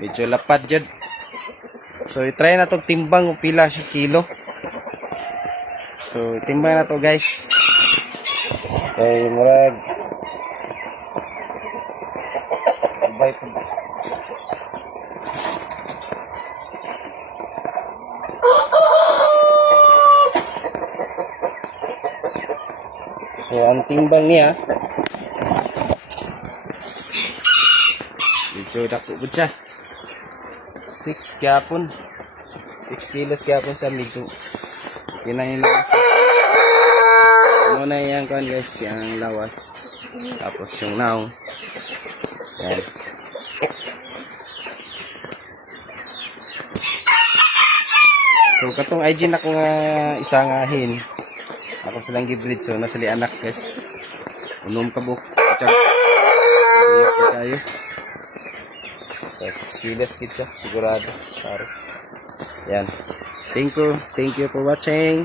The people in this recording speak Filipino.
Medyo lapad jud. So i-try na to timbang kung pila siya kilo. So timbang na to guys. Kay murag bye po. So ang timbang niya medyo dako po siya. 6 gyapon. 6 kilos gyapon sa medyo kinailangan sa ano na yan kan guys, yung lawas tapos yung naong yan. So katong IG na ko nga isang hin ako silang gibrid, so nasali anak guys unom pa buk chak kayo. So 6 kilos kit siya sigurado. Sorry. Yan. Thank you for watching.